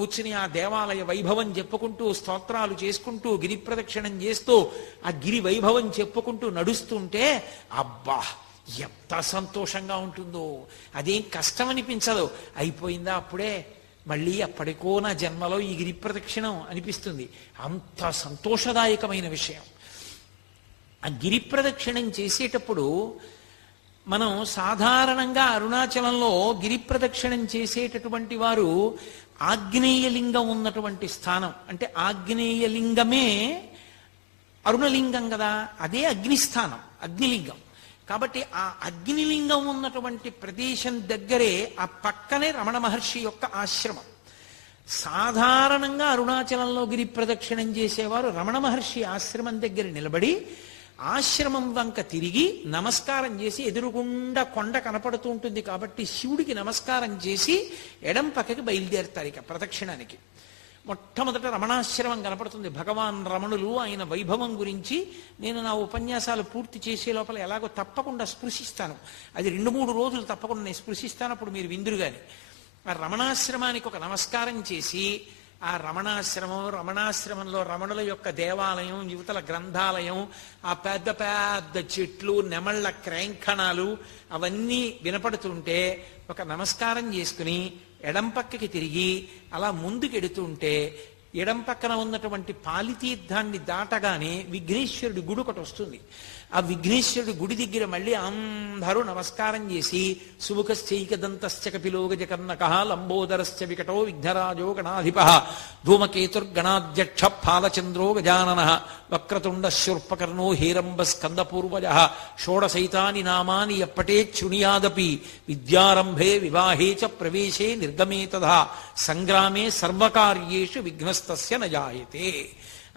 కూర్చుని ఆ దేవాలయ వైభవం చెప్పుకుంటూ స్తోత్రాలు చేసుకుంటూ గిరి ప్రదక్షిణం చేస్తూ ఆ గిరి వైభవం చెప్పుకుంటూ నడుస్తుంటే అబ్బా ఎంత సంతోషంగా ఉంటుందో. అదేం కష్టం అనిపించదు అయిపోయిందా అప్పుడే? మళ్ళీ అప్పటికో నా జన్మలో ఈ గిరి ప్రదక్షిణం అనిపిస్తుంది. అంత సంతోషదాయకమైన విషయం. ఆ గిరి ప్రదక్షిణం చేసేటప్పుడు మనం సాధారణంగా అరుణాచలంలో గిరి ప్రదక్షిణం చేసేటటువంటి వారు ఆగ్నేయలింగం ఉన్నటువంటి స్థానం. అంటే ఆగ్నేయలింగమే అరుణలింగం కదా? అదే అగ్నిస్థానం అగ్నిలింగం. కాబట్టి ఆ అగ్నిలింగం ఉన్నటువంటి ప్రదేశం దగ్గరే ఆ పక్కనే రమణ మహర్షి యొక్క ఆశ్రమం. సాధారణంగా అరుణాచలంలో గిరి ప్రదక్షిణం చేసేవారు రమణ మహర్షి ఆశ్రమం దగ్గర నిలబడి ఆశ్రమం వంక తిరిగి నమస్కారం చేసి ఎదురుగుండా కొండ కనపడుతూ ఉంటుంది కాబట్టి శివుడికి నమస్కారం చేసి ఎడం పక్కకి బయలుదేరుతారు ఇక ప్రదక్షిణానికి. మొట్టమొదట రమణాశ్రమం కనపడుతుంది. భగవాన్ రమణులు ఆయన వైభవం గురించి నేను నా ఉపన్యాసాలు పూర్తి చేసే లోపల ఎలాగో తప్పకుండా స్పృశిస్తాను. అది రెండు మూడు రోజులు తప్పకుండా నేను స్పృశిస్తాను. అప్పుడు మీరు విందురు కానీ ఆ రమణాశ్రమానికి ఒక నమస్కారం చేసి ఆ రమణాశ్రమం రమణాశ్రమంలో రమణుల యొక్క దేవాలయం యువతల గ్రంథాలయం ఆ పెద్ద పెద్ద చెట్లు నెమళ్ళ క్రైంఖణాలు అవన్నీ వినపడుతుంటే ఒక నమస్కారం చేసుకుని ఎడం పక్కకి తిరిగి అలా ముందుకెడుతుంటే ఎడం పక్కన ఉన్నటువంటి పాలితీర్థాన్ని దాటగానే విఘ్నేశ్వరుడి గుడి ఒకటి వస్తుంది. ఆ విఘ్నేశ్వరుడి గుడి దగ్గర మళ్ళీ అందరూ నమస్కారం చేసి సుముఖశ్చైక సుముఖశ్చైకదంతశ్చ కపిలోగజ కర్ణక లంబోదరశ్చ వికటో విఘ్నరాజో గణాధిప ధూమకేతుర్గణాధ్యక్ష ఫాలచంద్రో గజానన వక్రతుండ శూర్పకర్ణో హీరంబ స్కందపూర్వజ షోడశైతాని నామాని ఎప్పటే చునియాదపి విద్యారంభే వివాహే చ ప్రవేశే నిర్గమే తథా సంగ్రామే సర్వకార్యేషు విఘ్నస్తస్య నజాయతే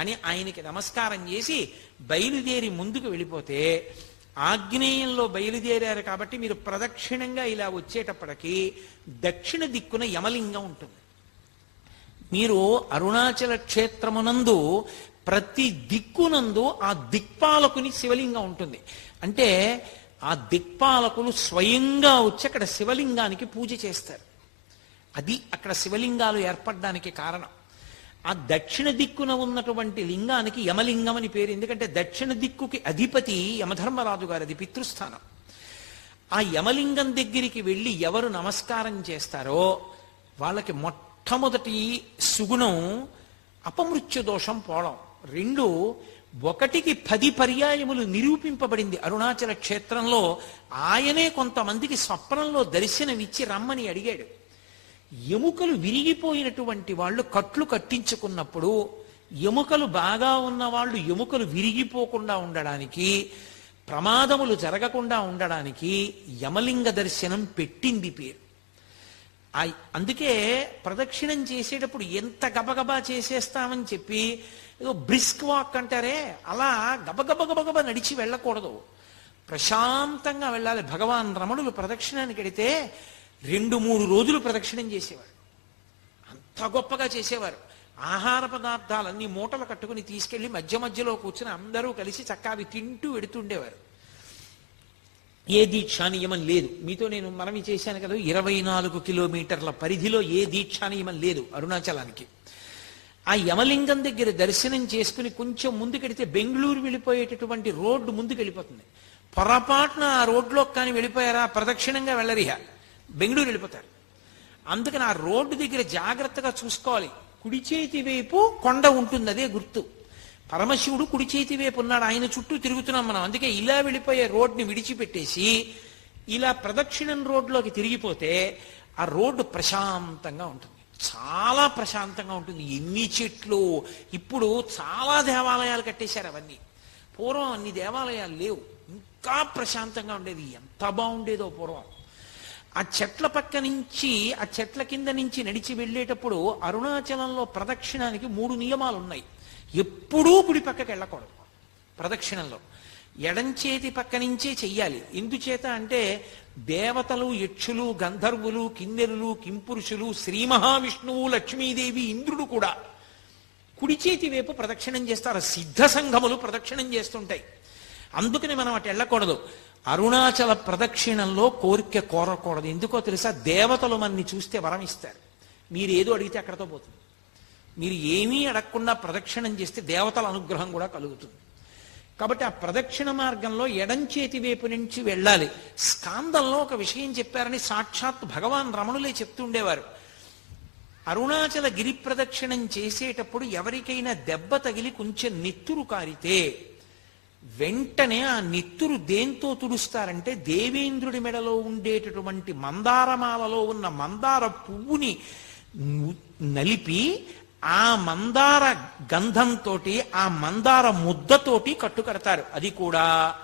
అని ఆయనకి నమస్కారం చేసి బయలుదేరి ముందుకు వెళ్ళిపోతే ఆగ్నేయంలో బయలుదేరారు కాబట్టి మీరు ప్రదక్షిణంగా ఇలా వచ్చేటప్పటికి దక్షిణ దిక్కున యమలింగం ఉంటుంది. మీరు అరుణాచల క్షేత్రమునందు ప్రతి దిక్కునందు ఆ దిక్పాలకుని శివలింగం ఉంటుంది. అంటే ఆ దిక్పాలకులు స్వయంగా వచ్చి అక్కడ శివలింగానికి పూజ చేస్తారు. అది అక్కడ శివలింగాలు ఏర్పడడానికి కారణం. ఆ దక్షిణ దిక్కున ఉన్నటువంటి లింగానికి యమలింగం అని పేరు. ఎందుకంటే దక్షిణ దిక్కుకి అధిపతి యమధర్మరాజు గారు అది పితృస్థానం. ఆ యమలింగం దగ్గరికి వెళ్ళి ఎవరు నమస్కారం చేస్తారో వాళ్ళకి మొట్టమొదటి సుగుణం అపమృత్యు దోషం పోవడం. రెండు ఒకటికి పది పర్యాయములు నిరూపింపబడింది అరుణాచల క్షేత్రంలో. ఆయనే కొంతమందికి స్వప్నంలో దర్శనమిచ్చి రమ్మని అడిగాడు. ఎముకలు విరిగిపోయినటువంటి వాళ్ళు కట్లు కట్టించుకున్నప్పుడు ఎముకలు బాగా ఉన్న వాళ్ళు ఎముకలు విరిగిపోకుండా ఉండడానికి ప్రమాదములు జరగకుండా ఉండడానికి యమలింగ దర్శనం పెట్టింది పేరు. అందుకే ప్రదక్షిణం చేసేటప్పుడు ఎంత గబగబా చేసేస్తామని చెప్పి ఏదో బ్రిస్క్ వాక్ అంటారే అలా గబగబ గబగబ నడిచి వెళ్ళకూడదు. ప్రశాంతంగా వెళ్ళాలి. భగవాన్ రమణులు ప్రదక్షిణానికి వెడితే రెండు మూడు రోజులు ప్రదక్షిణం చేసేవారు అంత గొప్పగా చేసేవారు. ఆహార పదార్థాలన్నీ మూటలు కట్టుకుని తీసుకెళ్ళి మధ్య మధ్యలో కూర్చుని అందరూ కలిసి చక్కా అవి తింటూ వెడుతుండేవారు. ఏ దీక్షా నియమం లేదు. మీతో నేను మనవి చేశాను కదా ఇరవై నాలుగు కిలోమీటర్ల పరిధిలో ఏ దీక్షా నియమం లేదు అరుణాచలానికి. ఆ యమలింగం దగ్గర దర్శనం చేసుకుని కొంచెం ముందుకెడితే బెంగళూరు వెళ్ళిపోయేటటువంటి రోడ్డు ముందుకు వెళ్ళిపోతుంది పొరపాటున ఆ రోడ్లో కానీ వెళ్ళిపోయారా? ప్రదక్షిణంగా వెళ్ళరిహ. బెంగళూరు వెళ్ళిపోతారు. అందుకని ఆ రోడ్డు దగ్గర జాగ్రత్తగా చూసుకోవాలి. కుడి చేతి వైపు కొండ ఉంటుంది అదే గుర్తు. పరమశివుడు కుడి చేతి వైపు ఉన్నాడు. ఆయన చుట్టూ తిరుగుతున్నాం మనం. అందుకే ఇలా వెళ్ళిపోయే రోడ్ని విడిచిపెట్టేసి ఇలా ప్రదక్షిణం రోడ్లోకి తిరిగిపోతే ఆ రోడ్డు ప్రశాంతంగా ఉంటుంది. చాలా ప్రశాంతంగా ఉంటుంది. ఎన్ని చెట్లు. ఇప్పుడు చాలా దేవాలయాలు కట్టేశారు అవన్నీ. పూర్వం అన్ని దేవాలయాలు లేవు. ఇంకా ప్రశాంతంగా ఉండేది. ఎంత బాగుండేదో పూర్వం. ఆ చెట్ల పక్క నుంచి ఆ చెట్ల కింద నుంచి నడిచి వెళ్ళేటప్పుడు అరుణాచలంలో ప్రదక్షిణానికి మూడు నియమాలు ఉన్నాయి ఎప్పుడూ కుడి పక్కకి వెళ్ళకూడదు ప్రదక్షిణంలో. ఎడంచేతి పక్క నుంచే చెయ్యాలి. ఎందుచేత అంటే దేవతలు యక్షులు గంధర్వులు కిన్నెరులు కింపురుషులు శ్రీ మహావిష్ణువు లక్ష్మీదేవి ఇంద్రుడు కూడా కుడి చేతి వైపు ప్రదక్షిణం చేస్తారు. సిద్ధ సంఘములు ప్రదక్షిణం చేస్తుంటాయి. అందుకని మనం అటు వెళ్ళకూడదు. అరుణాచల ప్రదక్షిణంలో కోరిక కోరకూడదు. ఎందుకో తెలుసా? దేవతలు మన్ని చూస్తే వరం ఇస్తారు. మీరు ఏదో అడిగితే అక్కడతో పోతుంది. మీరు ఏమీ అడగకుండా ప్రదక్షిణం చేస్తే దేవతల అనుగ్రహం కూడా కలుగుతుంది. కాబట్టి ఆ ప్రదక్షిణ మార్గంలో ఎడం చేతి వైపు నుంచి వెళ్ళాలి. స్కాందంలో ఒక విషయం చెప్పారని సాక్షాత్ భగవాన్ రమణులే చెప్తుండేవారు. అరుణాచల గిరి ప్రదక్షిణం చేసేటప్పుడు ఎవరికైనా దెబ్బ తగిలి కొంచెం నెత్తురు కారితే వెంటనే ఆ నెత్తురు దేంతో తుడుస్తారంటే దేవేంద్రుడి మెడలో ఉండేటటువంటి మందారమాలలో ఉన్న మందార పువ్వుని నలిపి ఆ మందార గంధంతో ఆ మందార ముద్దతోటి కట్టుకడతారు. అది కూడా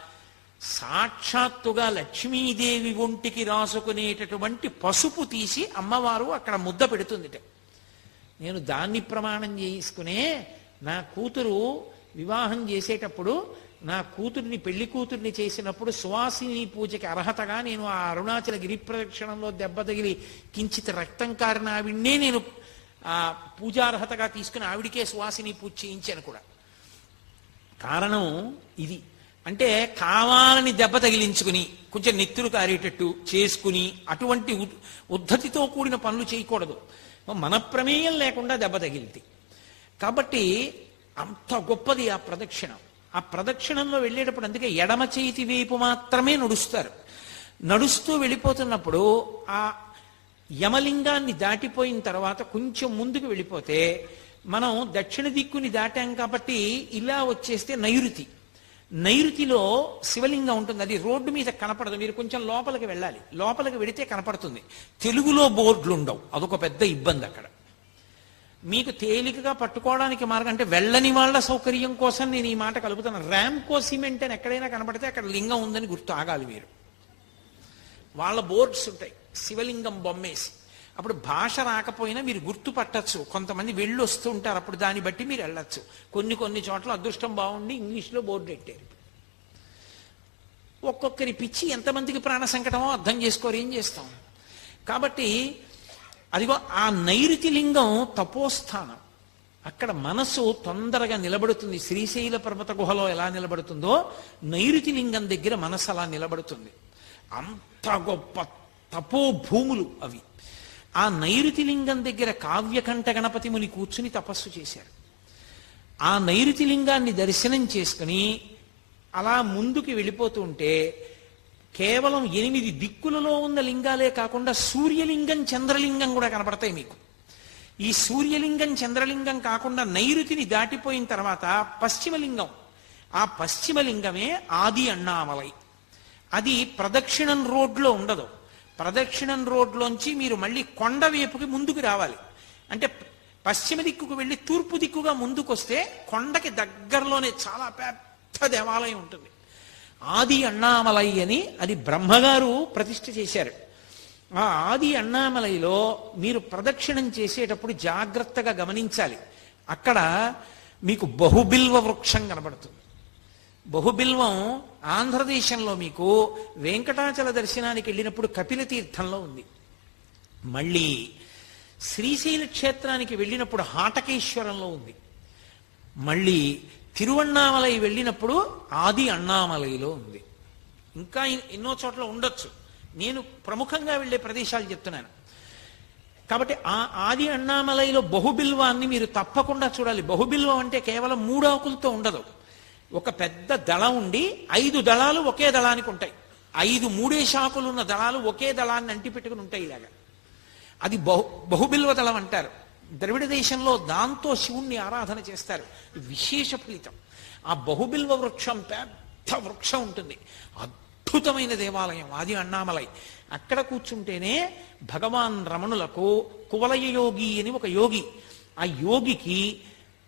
సాక్షాత్తుగా లక్ష్మీదేవి ఒంటికి రాసుకునేటటువంటి పసుపు తీసి అమ్మవారు అక్కడ ముద్ద పెడుతుంది నేను దాన్ని ప్రమాణం చేసుకునే నా కూతురు వివాహం చేసేటప్పుడు నా కూతుర్ని పెళ్ళి కూతుర్ని చేసినప్పుడు సువాసిని పూజకి అర్హతగా నేను ఆ అరుణాచల గిరి ప్రదక్షిణంలో దెబ్బ తగిలి కించిత రక్తం కారిన ఆవిడ్నే నేను ఆ పూజార్హతగా తీసుకుని ఆవిడికే సువాసిని పూజ చేయించాను కూడా. కారణం ఇది. అంటే కావాలని దెబ్బ తగిలించుకుని కొంచెం నెత్తులు కారేటట్టు చేసుకుని అటువంటి ఉద్- ఉద్ధతితో కూడిన పనులు చేయకూడదు. మన ప్రమేయం లేకుండా దెబ్బ తగిలింది. కాబట్టి అంత గొప్పది ఆ ప్రదక్షిణ. ఆ ప్రదక్షిణంలో వెళ్ళేటప్పుడు అందుకే ఎడమ చేతి వైపు మాత్రమే నడుస్తారు. నడుస్తూ వెళ్ళిపోతున్నప్పుడు ఆ యమలింగాన్ని దాటిపోయిన తర్వాత కొంచెం ముందుకు వెళ్ళిపోతే మనం దక్షిణ దిక్కుని దాటాం కాబట్టి ఇలా వచ్చేస్తే నైరుతి. నైరుతిలో శివలింగం ఉంటుంది. అది రోడ్డు మీద కనపడదు. మీరు కొంచెం లోపలికి వెళ్ళాలి. లోపలికి వెడితే కనపడుతుంది. తెలుగులో బోర్డులు ఉండవు అదొక పెద్ద ఇబ్బంది అక్కడ. మీకు తేలికగా పట్టుకోవడానికి మార్గం అంటే వెళ్ళని వాళ్ళ సౌకర్యం కోసం నేను ఈ మాట కలుపుతాను ర్యాంకో సిమెంట్ అని ఎక్కడైనా కనపడితే అక్కడ లింగం ఉందని గుర్తు ఆగాలి మీరు. వాళ్ళ బోర్డ్స్ ఉంటాయి. శివలింగం బొమ్మేసి. అప్పుడు భాష రాకపోయినా మీరు గుర్తుపట్టచ్చు. కొంతమంది వెళ్ళి వస్తూ ఉంటారు. అప్పుడు దాన్ని బట్టి మీరు వెళ్ళొచ్చు. కొన్ని కొన్ని చోట్ల అదృష్టం బాగుండి ఇంగ్లీష్లో బోర్డు పెట్టారు. ఒక్కొక్కరి పిచ్చి ఎంతమందికి ప్రాణ సంకటమో అర్థం చేసుకోరు. ఏం చేస్తాం? కాబట్టి అదిగో ఆ నైరుతి లింగం తపోస్థానం. అక్కడ మనసు తొందరగా నిలబడుతుంది. శ్రీశైల పర్వత గుహలో ఎలా నిలబడుతుందో నైరుతి లింగం దగ్గర మనసు అలా నిలబడుతుంది. అంత గొప్ప తపో భూములు అవి. ఆ నైరుతి లింగం దగ్గర కావ్యకంఠ గణపతి ముని కూర్చుని తపస్సు చేశారు. ఆ నైరుతి లింగాన్ని దర్శనం చేసుకుని అలా ముందుకు వెళ్ళిపోతుంటే కేవలం ఎనిమిది దిక్కులలో ఉన్న లింగాలే కాకుండా సూర్యలింగం చంద్రలింగం కూడా కనపడతాయి మీకు. ఈ సూర్యలింగం చంద్రలింగం కాకుండా నైరుతిని దాటిపోయిన తర్వాత పశ్చిమలింగం. ఆ పశ్చిమలింగమే ఆది అన్నామలై. అది ప్రదక్షిణం రోడ్లో ఉండదు. ప్రదక్షిణం రోడ్లోంచి మీరు మళ్ళీ కొండ వైపుకి ముందుకు రావాలి. అంటే పశ్చిమ దిక్కుకు వెళ్ళి తూర్పు దిక్కుగా ముందుకొస్తే కొండకి దగ్గరలోనే చాలా పెద్ద దేవాలయం ఉంటుంది. ఆది అన్నామలై అని అది బ్రహ్మగారు ప్రతిష్ఠ చేశారు. ఆ ఆది అన్నామలైలో మీరు ప్రదక్షిణం చేసేటప్పుడు జాగ్రత్తగా గమనించాలి. అక్కడ మీకు బహుబిల్వ వృక్షం కనబడుతుంది. బహుబిల్వం ఆంధ్రదేశంలో మీకు వెంకటాచల దర్శనానికి వెళ్ళినప్పుడు కపిల తీర్థంలో ఉంది. మళ్ళీ శ్రీశైల క్షేత్రానికి వెళ్ళినప్పుడు హాటకేశ్వరంలో ఉంది. మళ్ళీ తిరువണ്ണామలై వెళ్ళినప్పుడు ఆది అన్నామలైలో ఉంది. ఇంకా ఎన్నో చోట్ల ఉండొచ్చు. నేను ప్రముఖంగా వెళ్ళే ప్రదేశాలు చెప్తున్నాను. కాబట్టి ఆ ఆది అన్నామలైలో బహుబిల్వాన్ని మీరు తప్పకుండా చూడాలి. బహుబిల్వం అంటే కేవలం మూడు ఆకులతో ఉండదు. ఒక పెద్ద దళం ఉండి ఐదు దళాలు ఒకే దళానికి ఉంటాయి. ఐదు మూడే శాఖలు ఉన్న దళాలు ఒకే దళాన్ని అంటిపెట్టుకుని ఉంటాయి ఇలాగా. అది బహు బహుబిల్వ దళం అంటారు. ద్రవిడ దేశంలో దాంతో శివుణ్ణి ఆరాధన చేస్తారు. విశేష ఫలితం. ఆ బహుబిల్వ వృక్షం పెద్ద వృక్షం ఉంటుంది. అద్భుతమైన దేవాలయం. ఆది అన్నామలై. అక్కడ కూర్చుంటేనే భగవాన్ రమణులకు కువలయ యోగి అని ఒక యోగి. ఆ యోగికి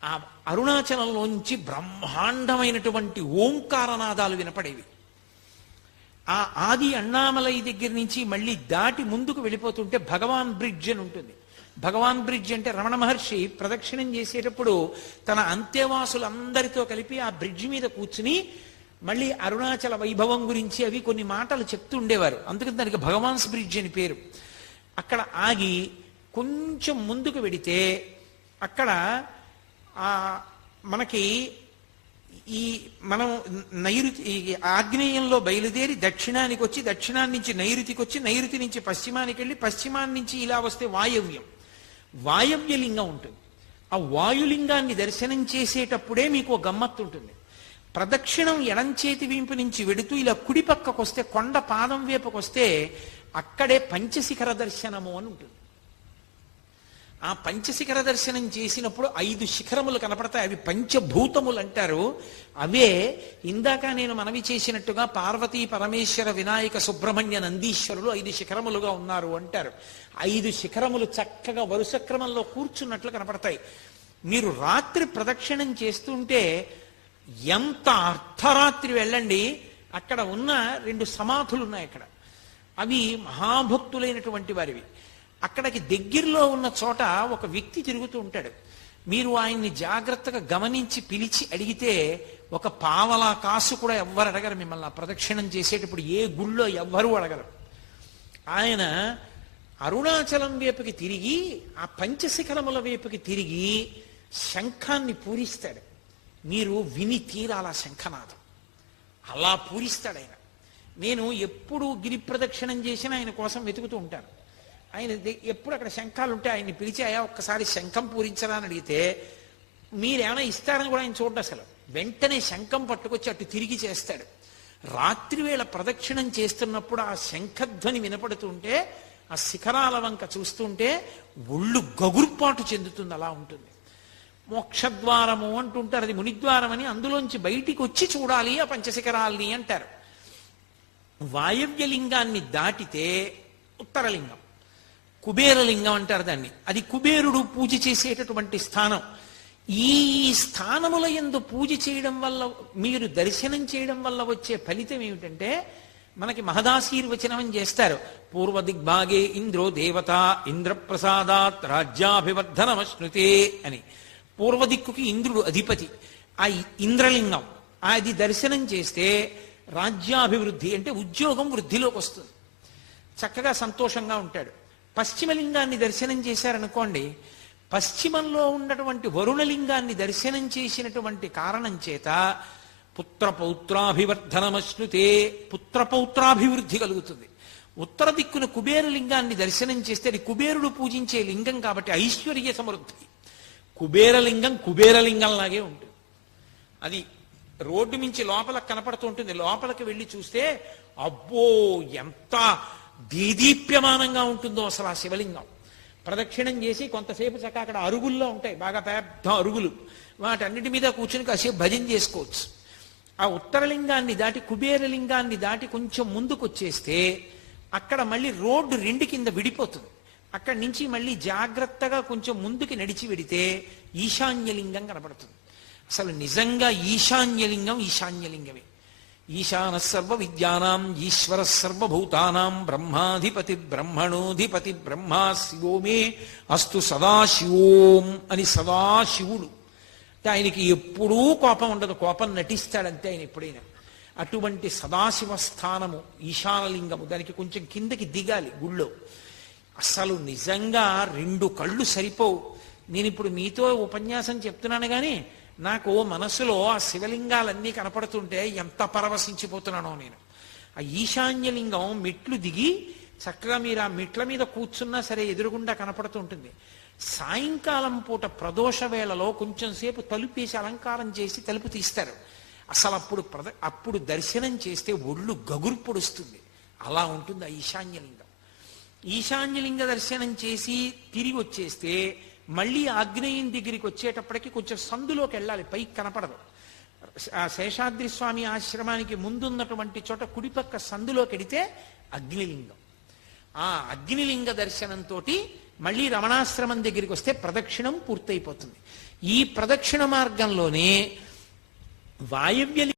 ఆ అరుణాచలంలోంచి బ్రహ్మాండమైనటువంటి ఓంకారనాదాలు వినపడేవి. ఆ ఆది అన్నామలై దగ్గర నుంచి మళ్ళీ దాటి ముందుకు వెళ్ళిపోతుంటే భగవాన్ బ్రిడ్జ్ అని ఉంటుంది. భగవాన్ బ్రిడ్జ్ అంటే రమణ మహర్షి ప్రదక్షిణం చేసేటప్పుడు తన అంత్యవాసులందరితో కలిపి ఆ బ్రిడ్జ్ మీద కూర్చుని మళ్ళీ అరుణాచల వైభవం గురించి అవి కొన్ని మాటలు చెప్తూ ఉండేవారు. అందుకని దానికి భగవాన్స్ బ్రిడ్జ్ అని పేరు. అక్కడ ఆగి కొంచెం ముందుకు వెడితే అక్కడ ఆ మనకి ఈ మనం నైరుతి ఆగ్నేయంలో బయలుదేరి దక్షిణానికి వచ్చి దక్షిణాన్ని నుంచి నైరుతికి వచ్చి నైరుతి నుంచి పశ్చిమానికి వెళ్ళి పశ్చిమాన్ని నుంచి ఇలా వస్తే వాయవ్యం. వాయవ్యలింగం ఉంటుంది. ఆ వాయులింగాన్ని దర్శనం చేసేటప్పుడే మీకు గమ్మత్తు ఉంటుంది. ప్రదక్షిణం ఎడం చేతి వీంపు నుంచి వెడుతూ ఇలా కుడి పక్కకు వస్తే కొండ పాదం వేపుకు వస్తే అక్కడే పంచశిఖర దర్శనము అని ఉంటుంది. ఆ పంచశిఖర దర్శనం చేసినప్పుడు ఐదు శిఖరములు కనపడతాయి. అవి పంచభూతములు అంటారు. అవే ఇందాక నేను మనవి చేసినట్టుగా పార్వతీ పరమేశ్వర వినాయక సుబ్రహ్మణ్య నందీశ్వరులు ఐదు శిఖరములుగా ఉన్నారు అంటారు. ఐదు శిఖరములు చక్కగా వరుస క్రమంలో కూర్చున్నట్లు కనపడతాయి. మీరు రాత్రి ప్రదక్షిణం చేస్తుంటే ఎంత అర్ధరాత్రి వెళ్ళండి అక్కడ ఉన్న రెండు సమాధులు ఉన్నాయి అక్కడ. అవి మహాభక్తులైనటువంటి వారివి. అక్కడికి దగ్గరలో ఉన్న చోట ఒక వ్యక్తి తిరుగుతూ ఉంటాడు. మీరు ఆయన్ని జాగ్రత్తగా గమనించి పిలిచి అడిగితే ఒక పావలా కాసు కూడా ఎవ్వరు అడగరు. మిమ్మల్ని ఆ ప్రదక్షిణం చేసేటప్పుడు ఏ గుళ్ళో ఎవ్వరూ అడగరు. ఆయన అరుణాచలం వైపుకి తిరిగి ఆ పంచశిఖరముల వైపుకి తిరిగి శంఖాన్ని పూరిస్తాడు. మీరు విని తీరాల శంఖనాథం అలా పూరిస్తాడు ఆయన. నేను ఎప్పుడు గిరి ప్రదక్షిణం చేసినా ఆయన కోసం వెతుకుతూ ఉంటాను. ఆయన ఎప్పుడు అక్కడ శంఖాలు ఉంటే ఆయన్ని పిలిచి అయ్యా ఒక్కసారి శంఖం పూరించరా అని అడిగితే మీరేమైనా ఇస్తారని కూడా ఆయన చూడండి అసలు. వెంటనే శంఖం పట్టుకొచ్చి అటు తిరిగి చేస్తాడు. రాత్రి వేళ ప్రదక్షిణం చేస్తున్నప్పుడు ఆ శంఖధ్వని వినపడుతుంటే ఆ శిఖరాల వంక చూస్తుంటే ఒళ్ళు గగుర్పాటు చెందుతుంది అలా ఉంటుంది. మోక్షద్వారము అంటుంటారు అది మునిద్వారం అని అందులోంచి బయటికి వచ్చి చూడాలి ఆ పంచశిఖరాల్ని అంటారు. వాయవ్యలింగాన్ని దాటితే ఉత్తరలింగం. కుబేరలింగం అంటారు దాన్ని. అది కుబేరుడు పూజ చేసేటటువంటి స్థానం. ఈ స్థానముల ఎందు పూజ చేయడం వల్ల మీరు దర్శనం చేయడం వల్ల వచ్చే ఫలితం ఏమిటంటే మనకి మహదాశీర్వచనం అని చేస్తారు. పూర్వ దిగ్భాగే ఇంద్రో దేవత ఇంద్రప్రసాదాత్ రాజ్యాభివర్ధనమశ్నుతే అని. పూర్వ దిక్కుకి ఇంద్రుడు అధిపతి. ఆ ఇంద్రలింగం. అది దర్శనం చేస్తే రాజ్యాభివృద్ధి అంటే ఉద్యోగం వృద్ధిలోకి వస్తుంది. చక్కగా సంతోషంగా ఉంటాడు. పశ్చిమలింగాన్ని దర్శనం చేశారనుకోండి పశ్చిమంలో ఉన్నటువంటి వరుణలింగాన్ని దర్శనం చేసినటువంటి కారణం చేత పుత్రపౌత్రాభివర్ధనమశ్నుతే పుత్రపౌత్రాభివృద్ధి కలుగుతుంది. ఉత్తర దిక్కున కుబేరలింగాన్ని దర్శనం చేస్తే అది కుబేరుడు పూజించే లింగం కాబట్టి ఐశ్వర్య సమృద్ధి. కుబేరలింగం కుబేరలింగంలాగే ఉంటుంది. అది రోడ్డు మించి లోపల కనపడుతూ ఉంటుంది. లోపలికి వెళ్ళి చూస్తే అబ్బో ఎంత దీదీప్యమానంగా ఉంటుందో అసలు ఆ శివలింగం. ప్రదక్షిణం చేసి కొంతసేపు చక్క అక్కడ అరుగుల్లో ఉంటాయి బాగా పెద్ద అరుగులు. వాటన్నిటి మీద కూర్చుని కాసేపు భజన చేసుకోవచ్చు. ఆ ఉత్తరలింగాన్ని దాటి కుబేరలింగాన్ని దాటి కొంచెం ముందుకు వచ్చేస్తే అక్కడ మళ్ళీ రోడ్డు రెండు కింద విడిపోతుంది. అక్కడి నుంచి మళ్ళీ జాగ్రత్తగా కొంచెం ముందుకి నడిచి వెడితే ఈశాన్యలింగం కనపడుతుంది. అసలు నిజంగా ఈశాన్యలింగం ఈశాన్యలింగమే. ఈశాన సర్వ విద్యానాం ఈశ్వర సర్వభూతానాం బ్రహ్మాధిపతి బ్రహ్మణోధిపతి బ్రహ్మా శివోమే అస్తు సదాశివోం అని సదాశివుడు అంటే ఆయనకి ఎప్పుడూ కోపం ఉండదు. కోపం నటిస్తాడంతే ఆయన ఎప్పుడైనా. అటువంటి సదాశివ స్థానము ఈశానలింగము దానికి కొంచెం కిందకి దిగాలి గుళ్ళో. అసలు నిజంగా రెండు కళ్ళు సరిపోవు. నేను ఇప్పుడు మీతో ఉపన్యాసం చెప్తున్నాను కానీ నాకు మనసులో ఆ శివలింగాలన్నీ కనపడుతుంటే ఎంత పరవశించిపోతున్నానో నేను. ఆ ఈశాన్యలింగం మెట్లు దిగి చక్కగా మీరు ఆ మెట్ల మీద కూర్చున్నా సరే ఎదురుగుండా కనపడుతుంటుంది. సాయంకాలం పూట ప్రదోష వేళలో కొంచెం సేపు తలుపేసి అలంకారం చేసి తలుపు తీస్తారు. అసలు అప్పుడు ప్రద అప్పుడు దర్శనం చేస్తే ఒళ్ళు గగురు పొడుస్తుంది. అలా ఉంటుంది ఆ ఈశాన్యలింగం. ఈశాన్యలింగ దర్శనం చేసి తిరిగి వచ్చేస్తే మళ్ళీ ఆగ్నేయం దగ్గరికి వచ్చేటప్పటికి కొంచెం సందులోకి వెళ్ళాలి. పైకి కనపడదు. ఆ శేషాద్రి స్వామి ఆశ్రమానికి ముందున్నటువంటి చోట కుడిపక్క సందులోకి వెడితే అగ్నిలింగం. ఆ అగ్నిలింగ దర్శనంతో మళ్ళీ రమణాశ్రమం దగ్గరికి వస్తే ప్రదక్షిణం పూర్తయిపోతుంది. ఈ ప్రదక్షిణ మార్గంలోనే వాయువ్యలి